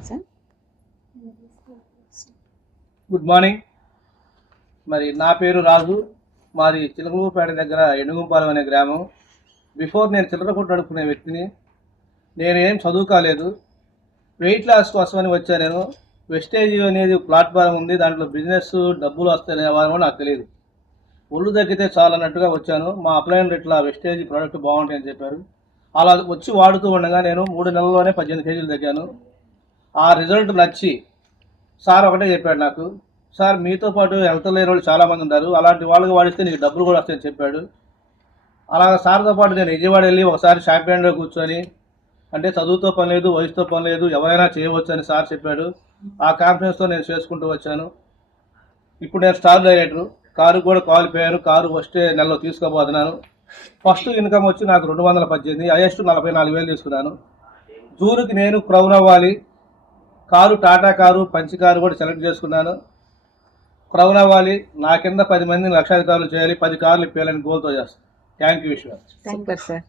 చెప్పండి sir. Good morning. మరి నా పేరు రాజు. మాది చిలకలూరుపేట దగ్గర ఎనుగుంపాలెం అనే గ్రామం. బిఫోర్ నేను చిల్లర కొట్టు నడుపుకునే వ్యక్తిని. నేనేం చదువుకోలేదు. వెయిట్ లాస్ కోసమని వచ్చాను నేను. వెస్టేజ్ అనేది ప్లాట్ఫారం ఉంది, దాంట్లో బిజినెస్ డబ్బులు వస్తాయనే వారు నాకు తెలియదు. ఒళ్ళు తగ్గితే చాలన్నట్టుగా వచ్చాను. మా అప్లైన్ ఇట్లా వెస్టేజ్ ప్రోడక్ట్ బాగుంటాయని చెప్పారు. అలా వచ్చి వాడుతూ ఉండగా నేను 3 నెలల్లోనే 18 కేజీలు తగ్గాను. ఆ రిజల్ట్ నచ్చి సార్ ఒకటే చెప్పాడు నాకు, సార్ మీతో పాటు హెల్త్ లేని వాళ్ళు చాలామంది ఉన్నారు, అలాంటి వాళ్ళకి వాడిస్తే నీకు డబ్బులు కూడా వస్తాయని చెప్పాడు. అలాగ సార్తో పాటు నేను విజయవాడ వెళ్ళి ఒకసారి షాంపియన్లో కూర్చొని, అంటే చదువుతో పని లేదు, వయసుతో పని లేదు, ఎవరైనా చేయవచ్చు అని సార్ చెప్పాడు. ఆ కాన్ఫిడెన్స్తో నేను చేసుకుంటూ వచ్చాను. ఇప్పుడు నేను స్టార్ డైరెక్టర్. కారు కూడా క్వాలిఫై అయ్యాను. కారు వచ్చే నెలలో తీసుకోబోతున్నాను. ఫస్ట్ ఇన్కమ్ వచ్చి నాకు 218, హైయెస్ట్ 44,000 తీసుకున్నాను. జూన్కి నేను క్రౌన్ అవ్వాలి. కారు టాటా కారు, పంచి కారు కూడా సెలెక్ట్ చేసుకున్నాను. క్రౌన్ అవ్వాలి, నా కింద 10 మందిని లక్షాధికారులు చేయాలి, 10 కార్లు ఇప్పేయాలని గోల్తో చేస్తాను. Thank you Vishwas. Super sir.